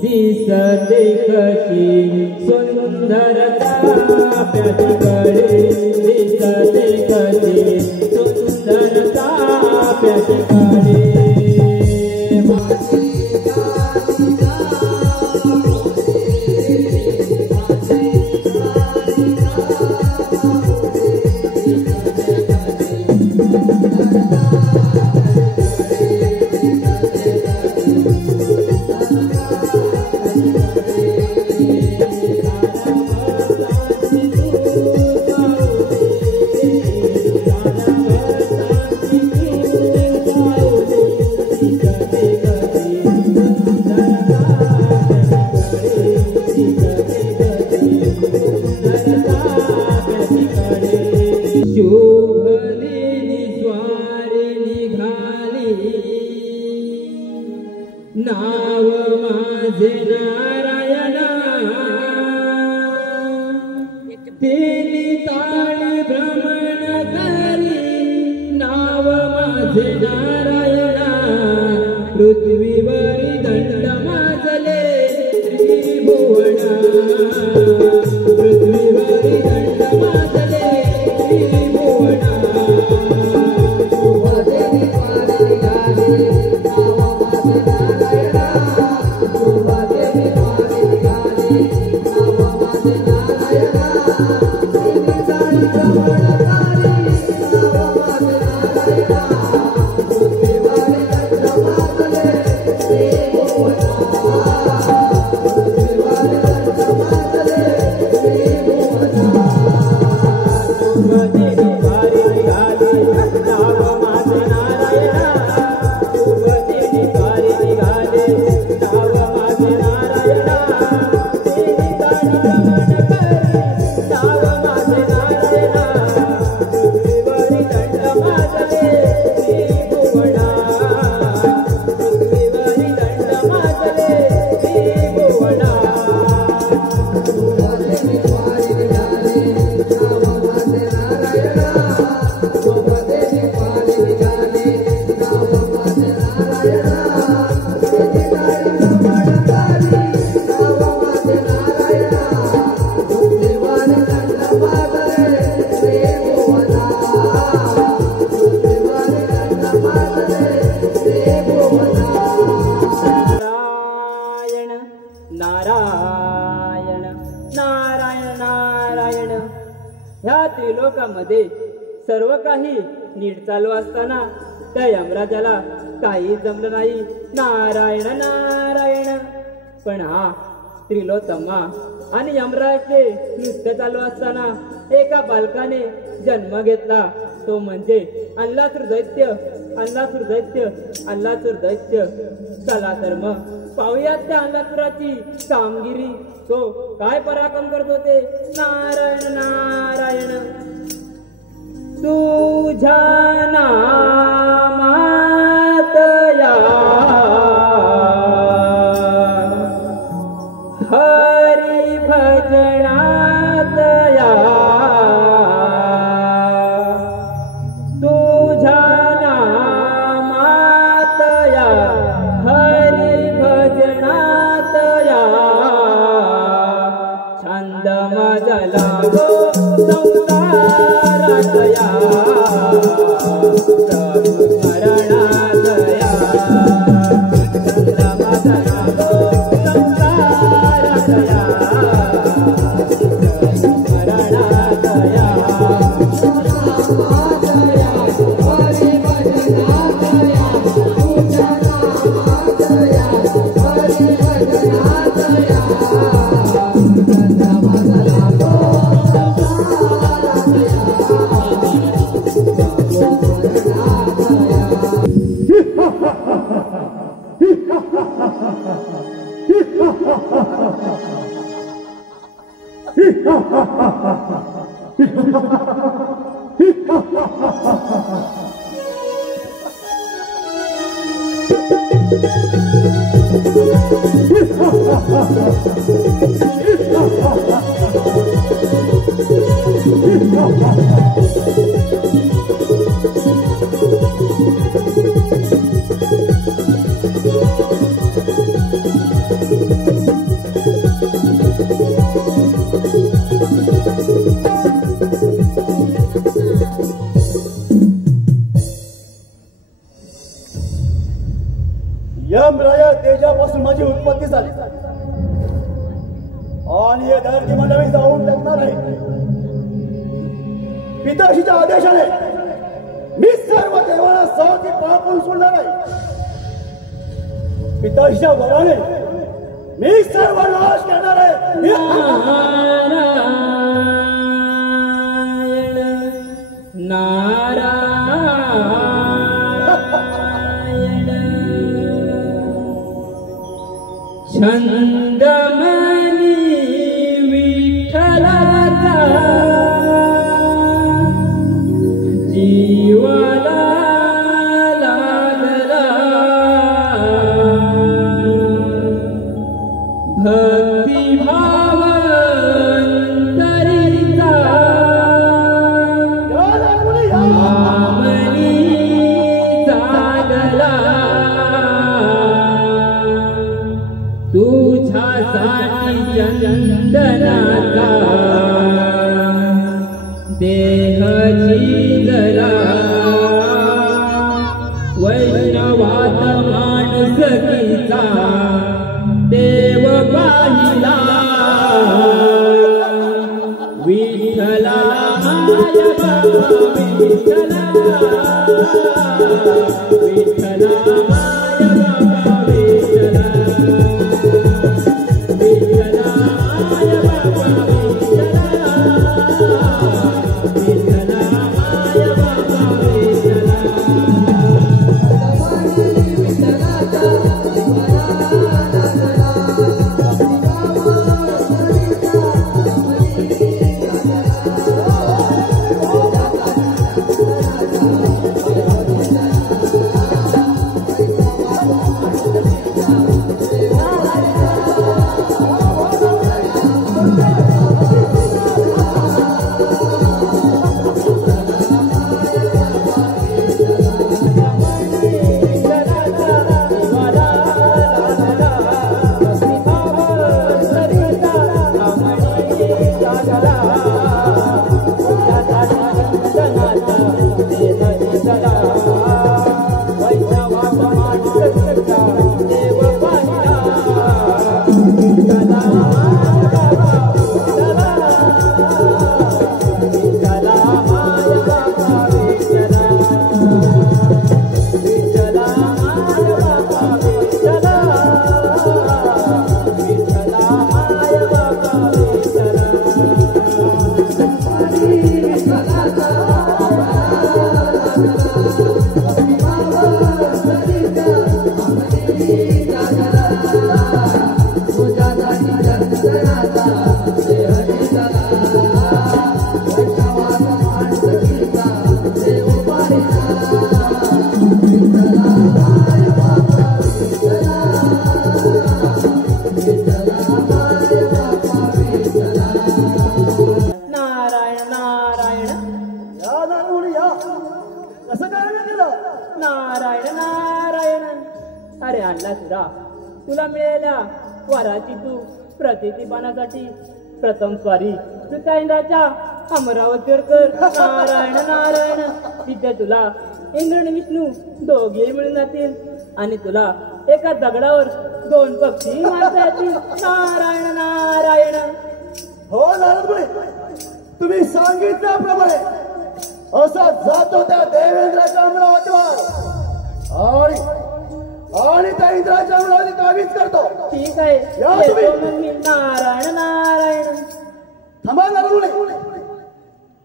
दिसते कशी सुंदरता प्याकडे दिसते कशी सुंदरता प्याकडे नाव माझे नारायणा तेनी ताळी भ्रमण करी नाव माझे नारायणा पृथ्वीवरी दंड माजले त्रिभुवना पृथ्वीवरी दंड माजले त्रिभुवना नारायण नारायण नारायण ह्या त्रिलोकामध्ये सर्व काही नीट चालू असताना त्या यमराजाला काही जमलं नाही. नारायण नारायण. पण हा त्रिलोत्तमा आणि यमराजाचे नृत्य चालू असताना एका बालकाने जन्म घेतला. तो म्हणजे अल्लासुर दैत्य अल्लासुर दैत्य अल्लासुर दैत्य. चला तर मग पाहूयात त्या अल्लासुराची कामगिरी. तो काय पराक्रम करत होते. नारायण नारायण. तुझ्या नामात या हरी भजनात या तुझ्या नामात या हरी भजनात या छंद मजला गो संसारात या स्मरणात या छंद मजला गो संसारात या स्मरणात या यमराया तेजापासून माझी उत्पत्ती झाली आणि हे धरती मंडळी जाऊन लागणार आहे. पिताशीच्या आदेशाने मी सर्व देवाला सावधी पापून सोडणार आहे. पिताशीच्या वराने मी सर्व नाश करणार आहे. नारायण छंदमणी विठ्ठलाचा जीवाला लागला भक्तिभाव अंतरीचा आमनी जागला तुझ्यासाठी चंदनाचा देह झिजला वैष्णवात माणुसकीचा देव पाहिला विठ्ठला माय बाबा विठ्ठला विठ्ठला माय बाबा विठ्ठला विठ्ठला माय बाबा विठ्ठला विठ्ठला माय बाबा विठ्ठला अरे आणला तुरा तुला मिळाल्या वराची तू प्रतितीपणासाठी प्रथम स्वारी तुझ्या इंद्राच्या अमरावतीवर कर. नारायण नारायण तिथे तुला इंद्र आणि विष्णू दोघे मिळून जातील आणि तुला एका दगडावर दोन पक्षी मारता येतील. नारायण नारायण. हो नारदमुनी तुम्ही सांगितल्याप्रमाणे असा जातो त्या देवेंद्राच्या अमरावतीवर आणि त्या इंद्राच्या अमरावती काबीज करतो. ठीक आहे येतो मग मी. नारायण नारायण. थांबा नारदमुनी.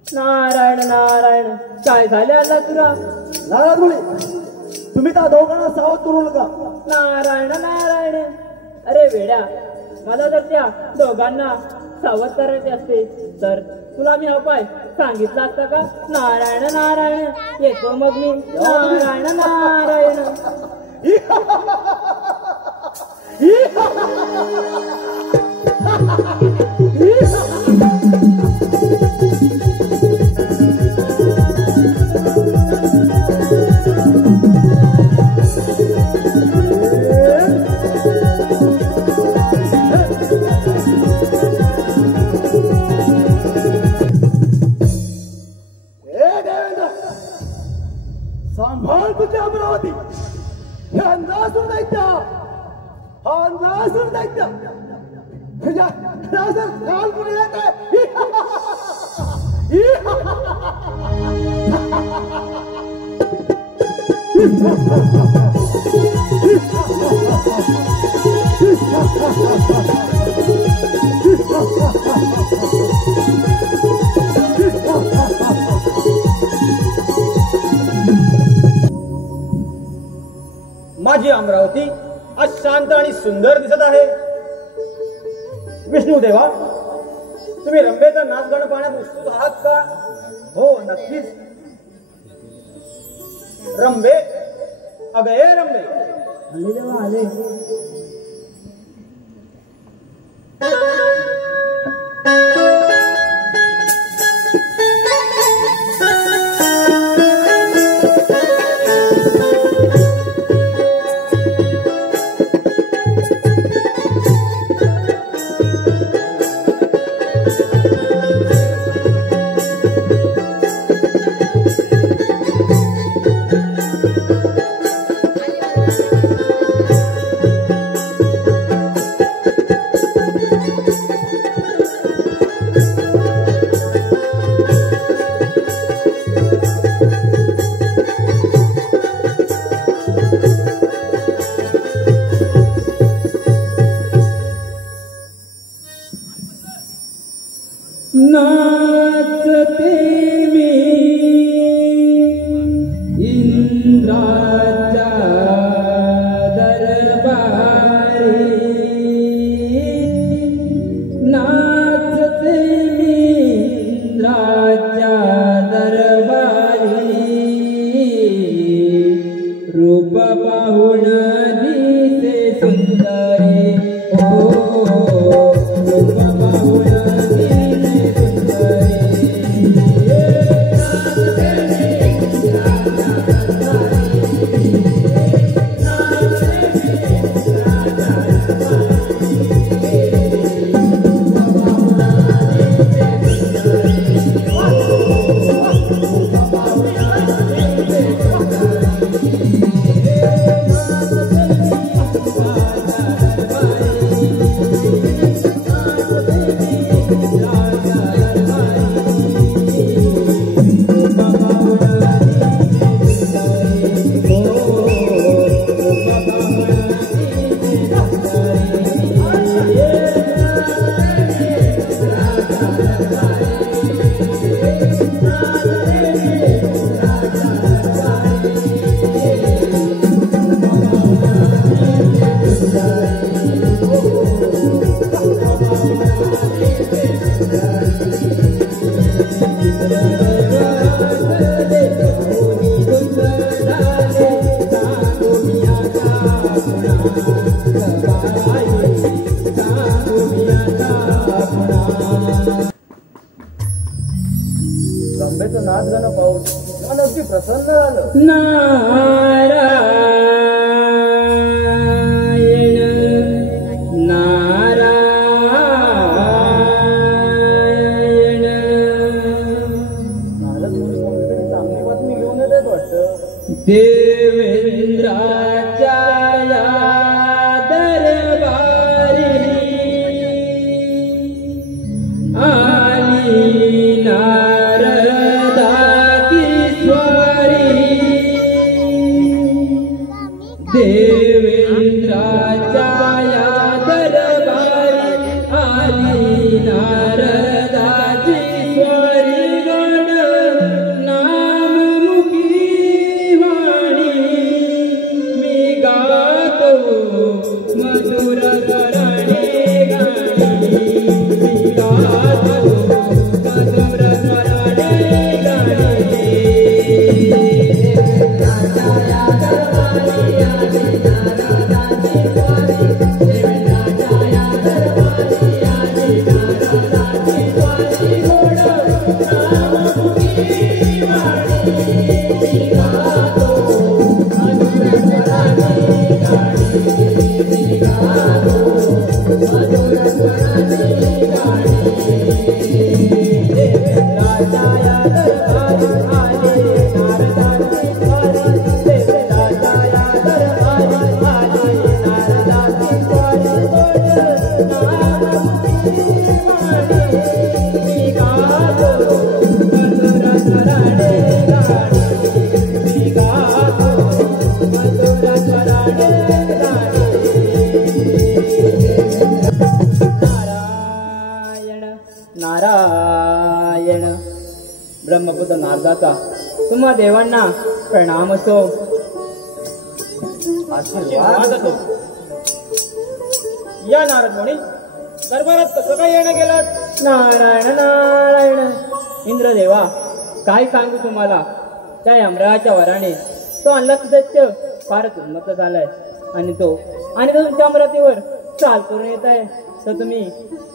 नारायण नारायण. काय झाले आला तुला? नारदमुनी तुम्ही त्या दोघांना सावध करू नका. नारायण नारायण. अरे वेड्या मला जर त्या दोघांना सावध करायचे असते तर तुला मी उपाय सांगितला असता का? नारायण नारायण. येतो मग मी. नारायण नारायण. सांभाळ तुझी अमरावती. ह्या नासूर दैत्या हा नासूर दैत्या नासूर काल कुणी येत आहे माझी अमरावती आज शांत आणि सुंदर दिसत आहे. विष्णू देवा, तुम्ही रंभेचा नाचगाणं पाहण्यात उत्सुक आहात का? हो, नक्कीच. रंभे, अगं ए रंभे. आले देवा आले. नाचते मी इंद्राच्या दरबारी, नाचते मी इंद्राच्या दरबारी, रूप पाहुण दिसे सुंदरी. ओ रूप पाहुण रंभेचं नाचगाणं पाहून मन अगदी प्रसन्न झालं. नारायण नारायण चांगली बातमी घेऊन येत वाटतं. देवेंद्राच्या दरबारी आली नारदाची स्वारी. देवेंद्राच्या दरबारी आली नारदाची स्वारी. गण नाममुखी वाणी मी गातो मधुर करणे गाणी. मी गातो मधुर करणे गाणी. राजाया दरबारी आली नारदाची स्वारी. देवेंद्राच्या दरबारी आली नारदाची स्वारी. गोड नाममुखी वाणी मी गातो मधुर करणे गाणी. मी गातो मधुर करणे गाणी. देवेंद्राच्या दरबारी आली नारदाची स्वारी. देवेंद्राच्या माझाचा तुम्हा देवांना प्रणाम असो. आशीर्वाद असो. या नारद मुनी, दरबारात कसं काय येणं गेलात? नारायण नारायण. इंद्रदेवा, काय सांगू तुम्हाला, त्या यमराजाच्या वराने तो आणला सदस्य फारच उन्नत झालाय आणि तो तुमच्या अमरावतीवर चाल करून येत आहे. तर तुम्ही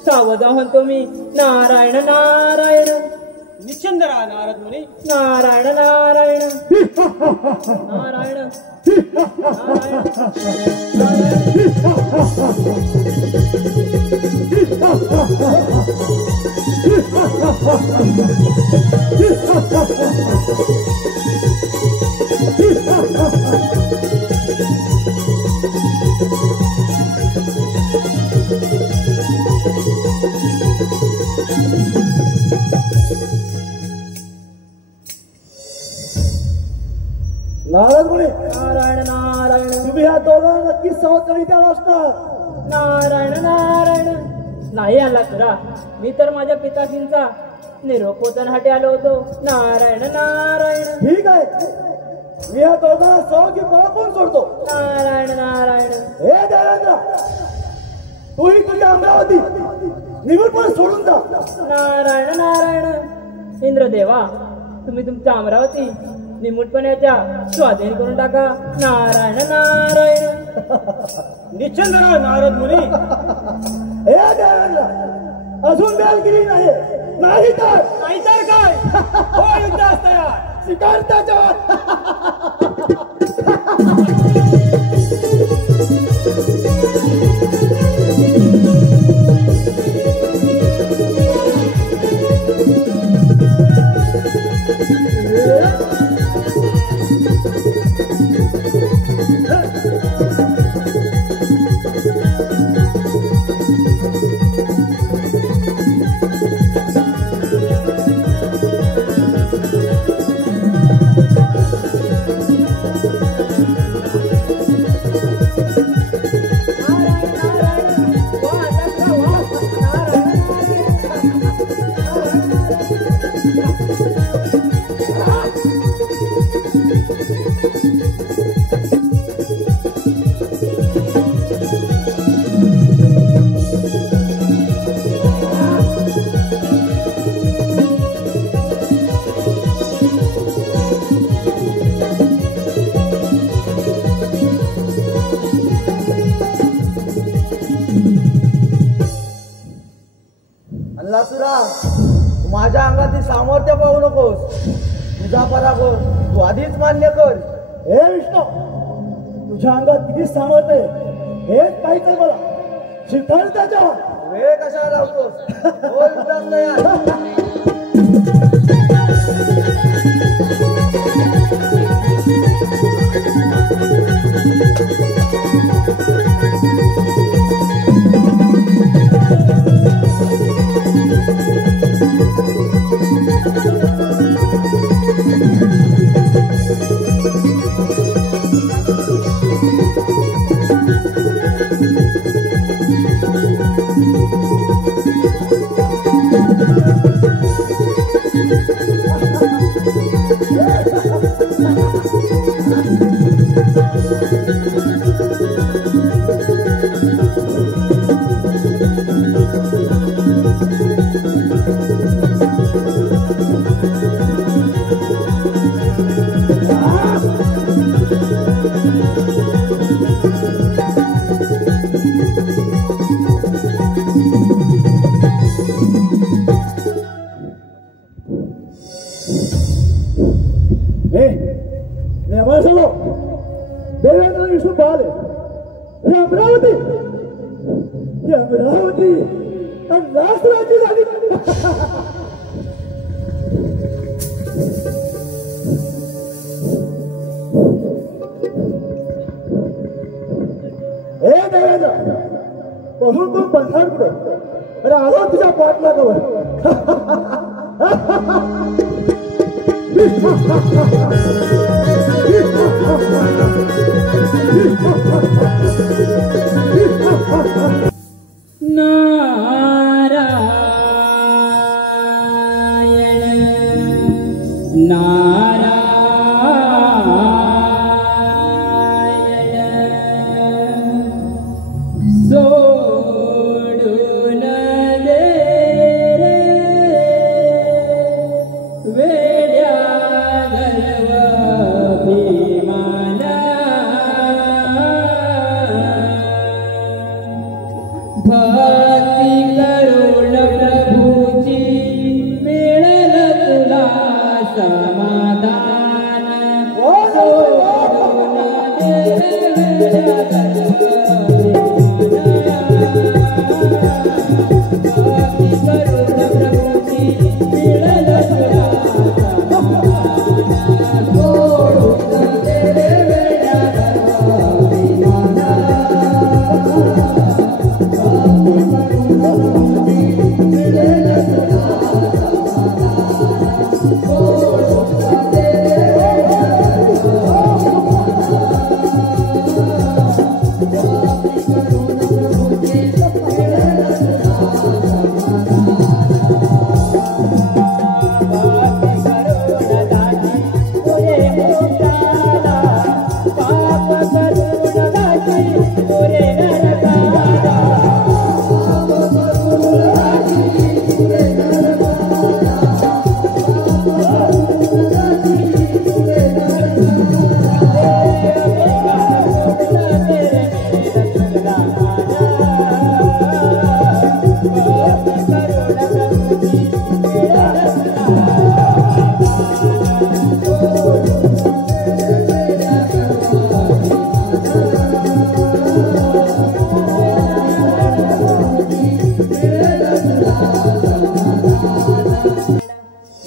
सावध म्हणतो मी. नारायण नारायण. निश्चिंत राहा नारद मुनी. नारायण नारायण. नारायण नारायण. नारद मुनी, नारायण नारायण. तुम्ही ह्या दोघांना नक्की सावध करीत आला असणार. नारायण नारायण. नाही आला तुरा, मी तर माझ्या पिताजींचा निरोप पोचण्यासाठी आलो होतो. नारायण नारायण. ठीक आहे, मी ह्या दोघांना सहज पळपून सोडतो. नारायण नारायण. हे देवेंद्र, तूही तुझ्या अमरावती निवडपणे सोडून जा. नारायण नारायण. इंद्रदेवा, तुम्ही तुमच्या अमरावती निमूटपणाच्या स्वाधीन करून टाका. नारायण नारायण. निश्चिंत राहा नारद मुनी. हे देवेंद्र, अजून वेळ गेली नाही. नाहीतर काय हो युद्धास तयार. शिकार त्याच्यावर. माझ्या अंगातील सामर्थ्य पाहू नकोस. तुझा पराभव तू आधीच मान्य कर. हे विष्णू, तुझ्या अंगात किती सामर्थ्य आहे हे काही तर मला. शिकार त्याच्यावर. वेळ कशाला लावतोस? हो युद्धास तयार. देवेंद्र विष्णू पाले हे अमरावती आणि राष्ट्राची झाली. हे देवेंद्र, बघून पण बंधार कुठं? अरे आलो तुझ्या पाठलागावर. नारायण नारायण.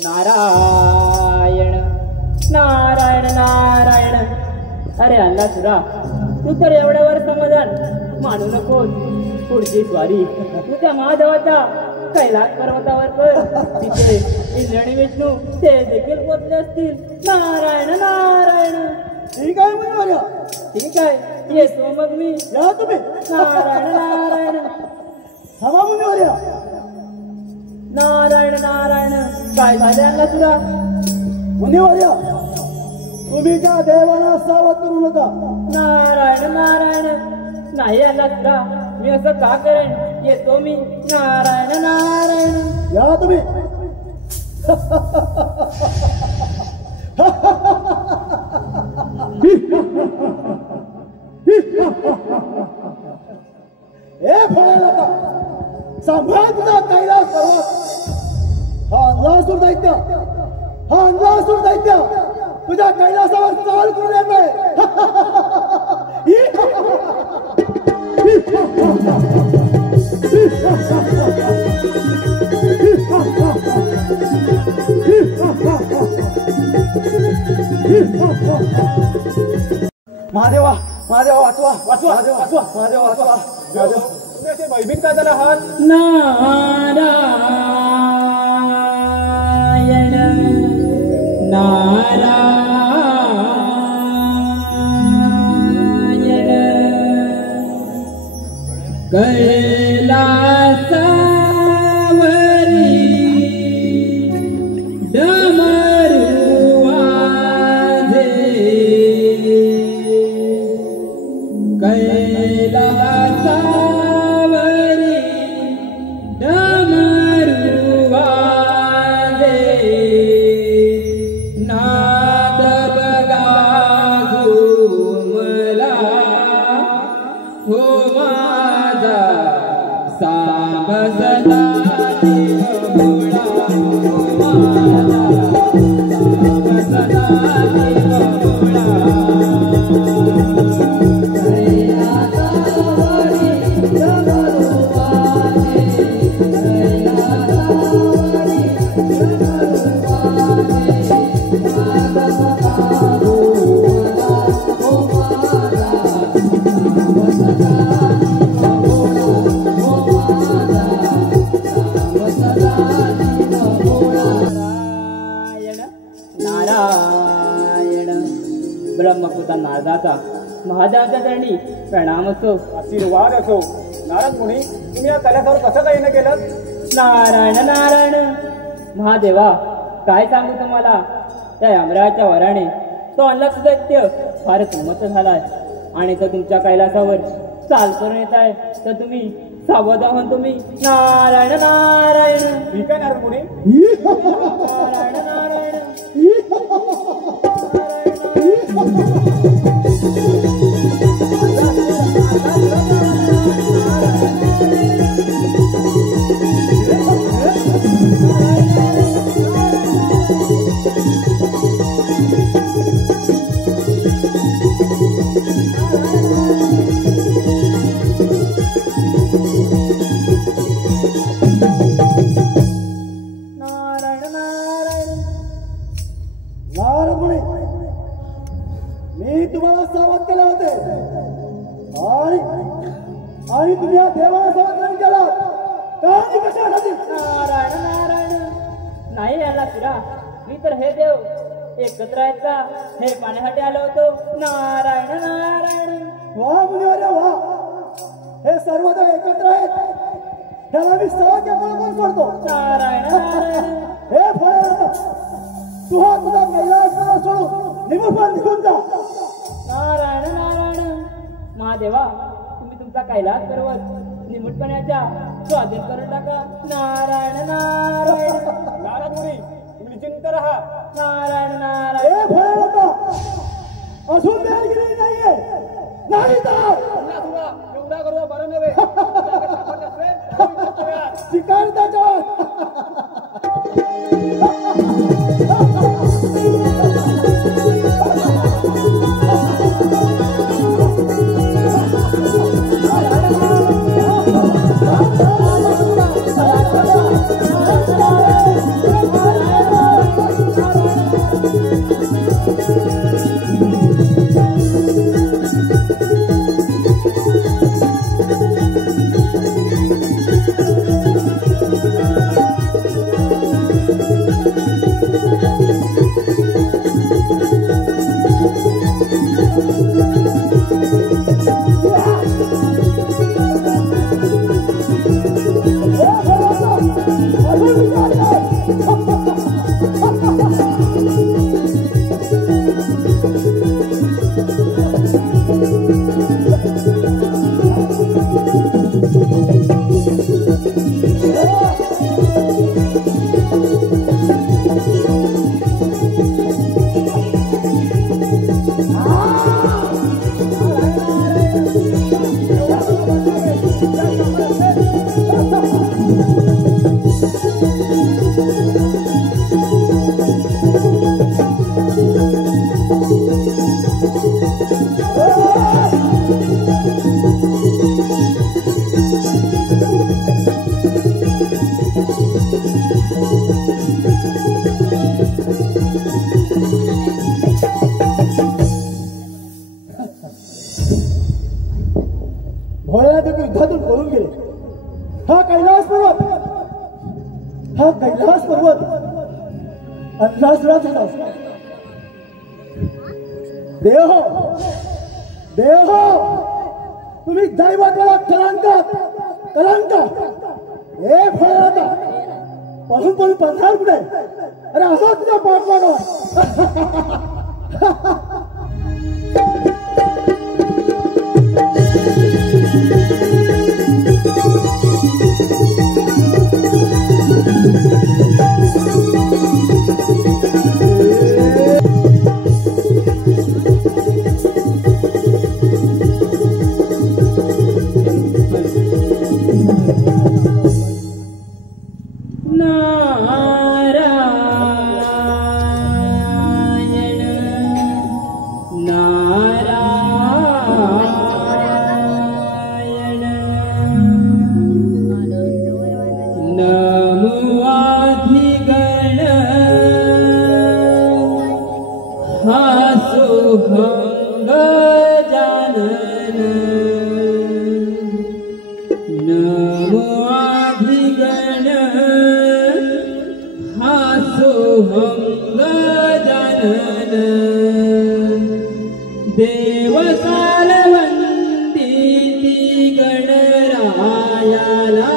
नारायण नारायण नारायण. अरे अन्नासुरा, तू तर एवढ्यावर समाधान मानू नकोस. पुढची स्वारी तू त्या महादेवाच्या कैलास पर्वतावर कर. तिथे इंद्र आणि विष्णू ते देखील पोचले असतील. नारायण नारायण. ठीक आहे मुनिवर्य, ठीक आहे, येतो मग मी. या तुम्ही. नारायण नारायण. थांबा मुनिवर्य. नारायण नारायण. काय झाले अन्नासुरा? मुनिवर्य, तुम्ही त्या देवाला सावध करू नका. नारायण नारायण. नाही अन्नासुरा, मी असं का करेन? येतो मी. नारायण नारायण. या तुम्ही. ए फळे नका, सांभाळ तुझा कैलास पर्वत. हा अंधासूर दैत्य, हा अंधासूर दैत्य तुझ्या कैलासावर चाल करू देत नाही. महादेवा, महादेवा वाचवा, वाचवा, वाचवा, महादेवा वाचवा. तुम्ही असे भयभीत का झाला आहात? नारायण नारायण कैलासावरी डमरू वाजे. कैलासावरी डमरू वाजे. नाद बगा घुमला हो माझा सांब सदा देवळा. हो माझा सांब सदा देवळा. नारायण. ब्रह्मपुता नारदाचा महादेवाच्या चरणी प्रणाम असो. आशीर्वाद असो. नारद मुनी, तुम्ही या कैलासावर कसं काही न केलं? नारायण नारायण. महादेवा, काय सांगू तुम्हाला, त्या यमराजाच्या वराने तो अनलक्ष दैत्य फारच उन्मत्त झालाय आणि तो तुमच्या कैलासावर चाल करून येत आहे. तर तुम्ही सावध आहोत. तुम्ही नारायण नारायण. ठीक आहे नारद मुनी. नारायण नारायण. नारायण मी तुम्हाला सावध केले होते आणि तुम्ही या देवाला सावध नाही केला कहाणी कशासाठी? नारायण नारायण नाही आला तुला मी तर हे देव एकत्र आहेत का हे पाण्यासाठी आलो होतो. नारायण नारायण. वा मुनिवर्य वा, हे सर्व देव एकत्र आहेत. त्याला मी सहज कोण सोडतो? नारायण नारायण. हे फळे तू हा तुझा कैलास सोडून निघून जा. नारायण नारायण. महादेवा तुम्ही तुमचा कैलास पर्वत निमूटपणाच्या स्वाधीन करून टाका. नारायण नारायण. नाराज मुनी तुम्ही निश्चिंत राहा. नारायण नारायण. हे फळे अजून वेळ नाहीये नाही तर एवढा करू बरं नव्हे. शिकार त्याच्यावर. युद्धातून पळून गेले. हा कैलास पर्वत अंधासुराचा असतो. देव तुम्ही दैवत्वाला कलंक हे फळाता पळून पंधार कुठे? अरे असा तुझा पाठमागा. देव सारवंती गणरायाला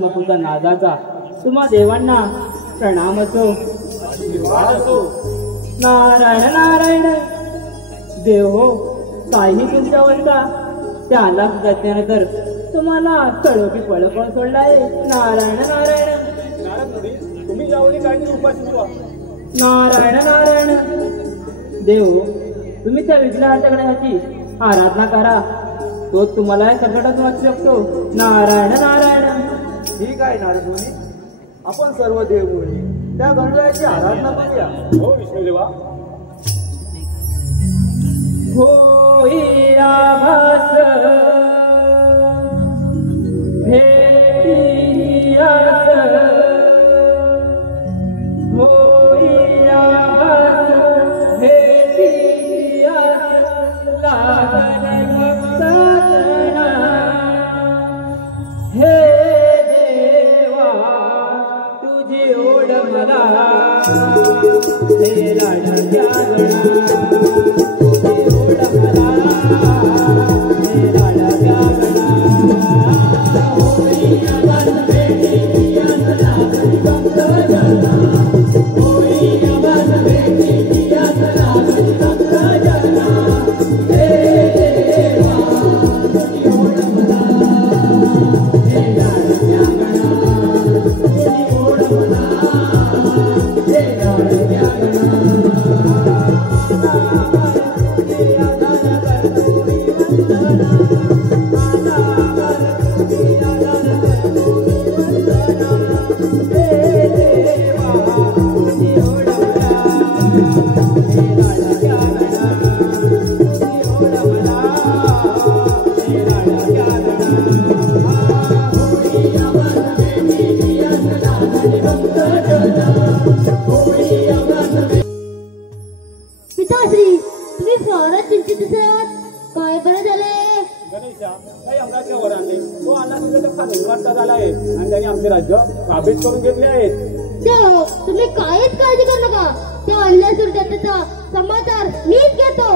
ब्रह्मपुत्र नादाचा तुम्हा देवांना प्रणाम असो. नारायण नारायण देव हो, काही तुमच्यावरचा त्याला त्यानंतर तुम्हाला तळोबी पळपळ सोडलाय. नारायण नारायण तुम्ही यावेळी काय उपाशी व्हा. नारायण नारायण देव, तुम्ही त्या विघ्नहर्त्या गणेशाची आराधना करा, तोच तुम्हाला संकटातून वाचू शकतो. नारायण नारायण. ठीक आहे नारदमुनी, आपण सर्व देवमुनी त्या गणरायाची आराधना करूया. हो विष्णुदेवा. होई आभास भेटी आस, होई आभास भेटी आस, लागले भक्तांना हे देवा तुझी ओढ मला, हे राजा पिताश्री, तुम्ही फारच चिंतित दिसत. काय बरं झाले? गणेशा, काही अंगाच्या वर आणले. तो अण्णा तुझ्या खाली वाटता झाला आहे आणि त्यांनी आमचे राज्य काबीज करून घेतले आहेत. देव, तुम्ही काहीच काळजी करू नका. त्या अल्लासूर दत्ताचा समाचार मीच घेतो.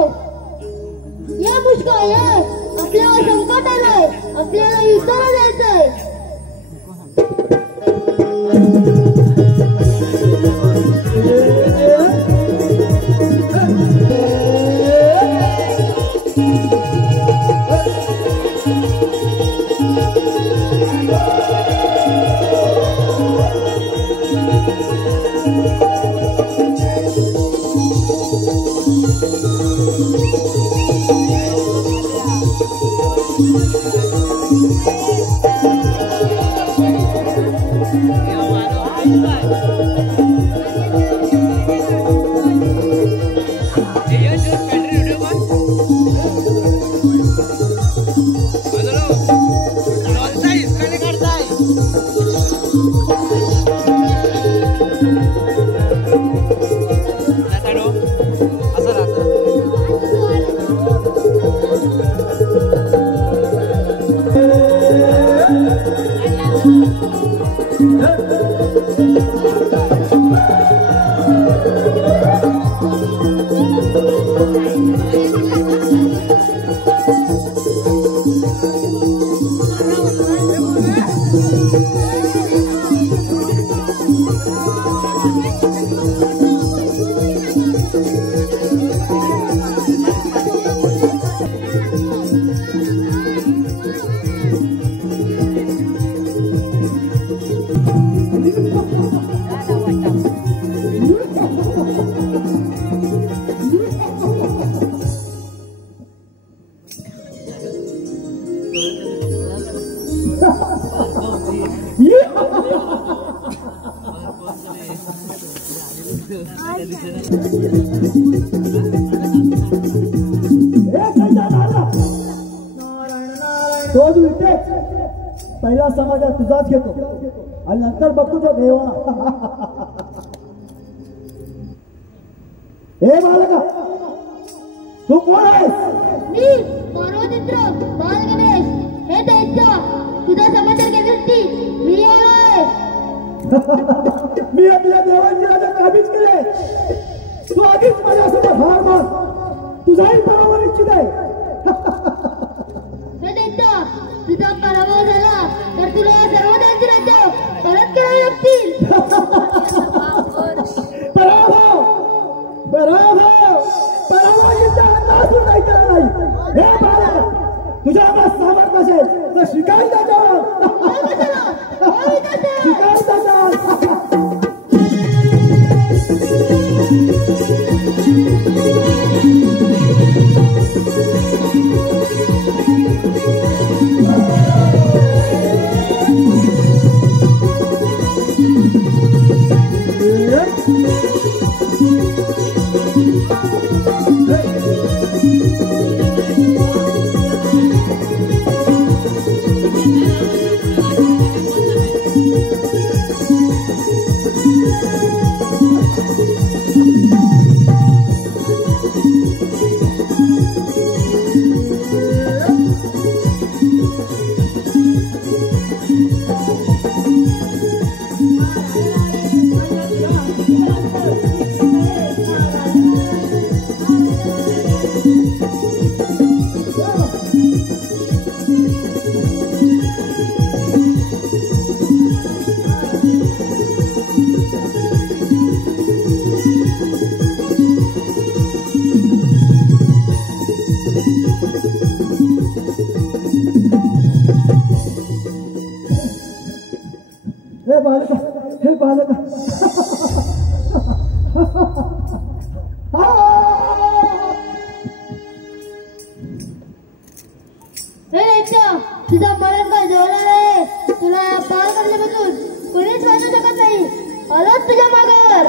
या मुश्किल आहे, आपल्याला संकट आलंय, आपल्याला युद्धाला जायचंय. शोध इथे पहिला समाचार तुझाच घेतो आणि नंतर बघतो तो देवा. हे बालका, तू कोण आहेस? मी पर्वतीत्र बाल गणेश, हे दैत्य तुझा समाचार घेण्यासाठी मी आलोय. मी आपल्या देवांची राजा काबीज केले. तू आधीच माझ्यासोबत हार मान, तुझाही पराभव निश्चित आहे. हे दैत्य, तुझा पराभव झाला तर तुला सर्व देवांचे राज्य शिकायचा चाल शिकायचा चाल हे बालक तुझा मरण काय जोडला आहे तुला पार करण्यापासून कोणीच वाचू शकत नाही आलोच तुझ्या मागावर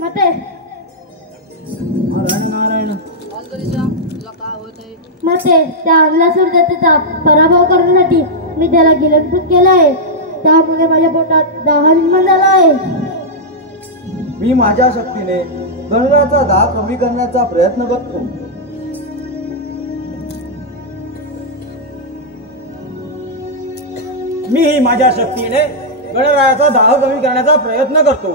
मते नारायण मते त्या अंधलासूर दत्ताचा पराभव करण्यासाठी मी त्याला गिलंकृत केलाय त्यामुळे माझ्या पोटात दाह निर्माण झाला आहे मी माझ्या शक्तीने गणराचा दाह कमी करण्याचा प्रयत्न करतो मीही माझ्या शक्तीने गणरायाचा दाह कमी करण्याचा प्रयत्न करतो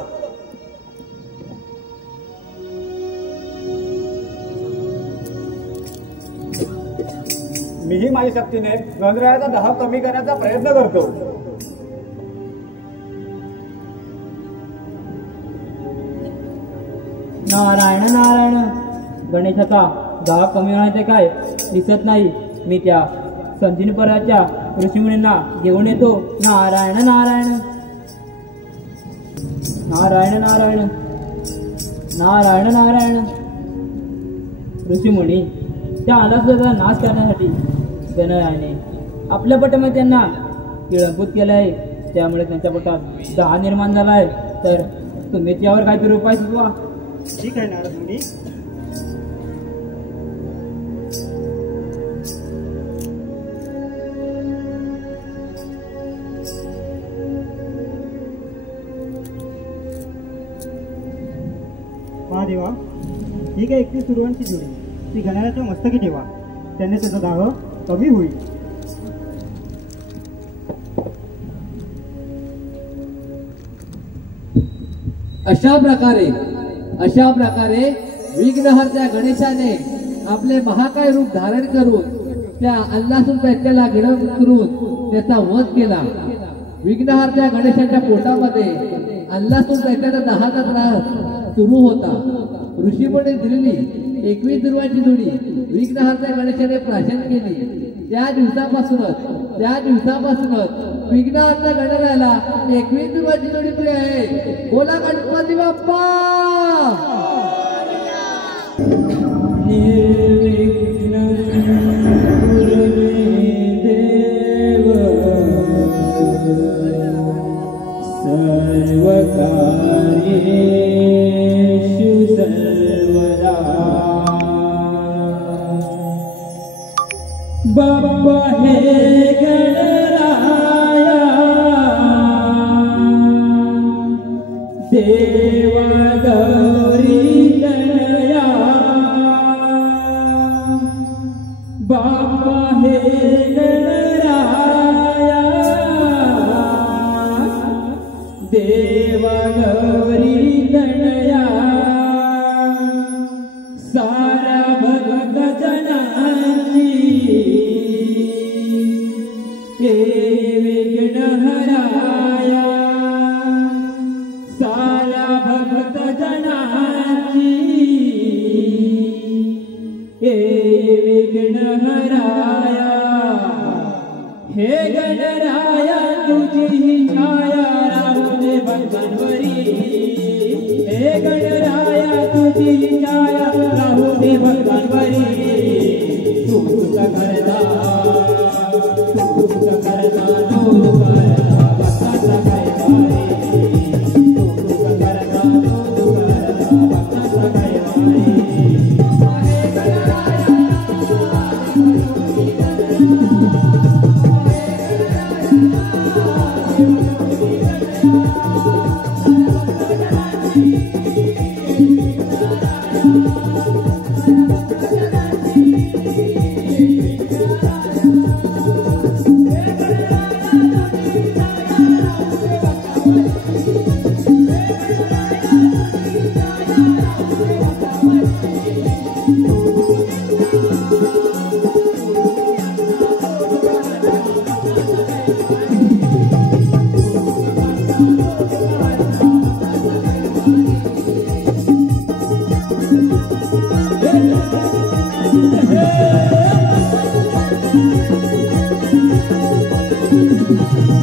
मीही माझ्या शक्तीने गणरायाचा दाह कमी करण्याचा प्रयत्न करतो नारायण नारायण गणेशाचा दाह कमी होण्याचे काय दिसत नाही मी त्या संजीवपराच्या ऋषीमुनींना घेऊन येतो नारायण नारायण नारायण नारायण नारायण नारायण ऋषीमुनी त्या अंधश्रद्धेचा नाश करण्यासाठी गणरायाने आपल्या पोटामध्ये त्यांना किळंभूत केलं आहे त्यामुळे त्यांच्या पोटात दाह निर्माण झाला आहे तर तुम्हीच यावर काहीतरी उपाय सुचवा ठीक आहे नारद मुनी महादेवा ही काय 31 सुरवांची जोडी ती गणरायाच्या मस्तकी ठेवा त्याने त्याचा दाह कमी होईल अशा प्रकारे विघ्नहर्त्या गणेशाने आपले महाकाय रूप धारण करून त्या अंधलासूर दैत्याला गिळंकृत करून त्याचा वध केला विघ्नहर्त्या गणेशाच्या पोटामध्ये अंधलासूर दैत्याचा दाहाचा त्रास सुरू होता ऋषीमुनी दिलेली 21 दुर्वांची जोडी विघ्नहर्त्या गणेशाने प्राशन केली त्या दिवसापासूनच विघ्नहर्त्या गणरायाला 21 दुर्वांची जोडी प्रिय आहे बोला गणपती बाप्पा बाप्पा हे गणराया देवा गौरी तनया बाप्पा हे गणराया तुझी ही छाया राहू दे भक्तांवरी हे गणराया तुझी ही छाया राहू दे भक्तांवरी तू तुझा करता तू तुझा करता तू करता भक्तांचा कैवारी तू तुझा करता तू करता भक्तांचा कैवारी Hey!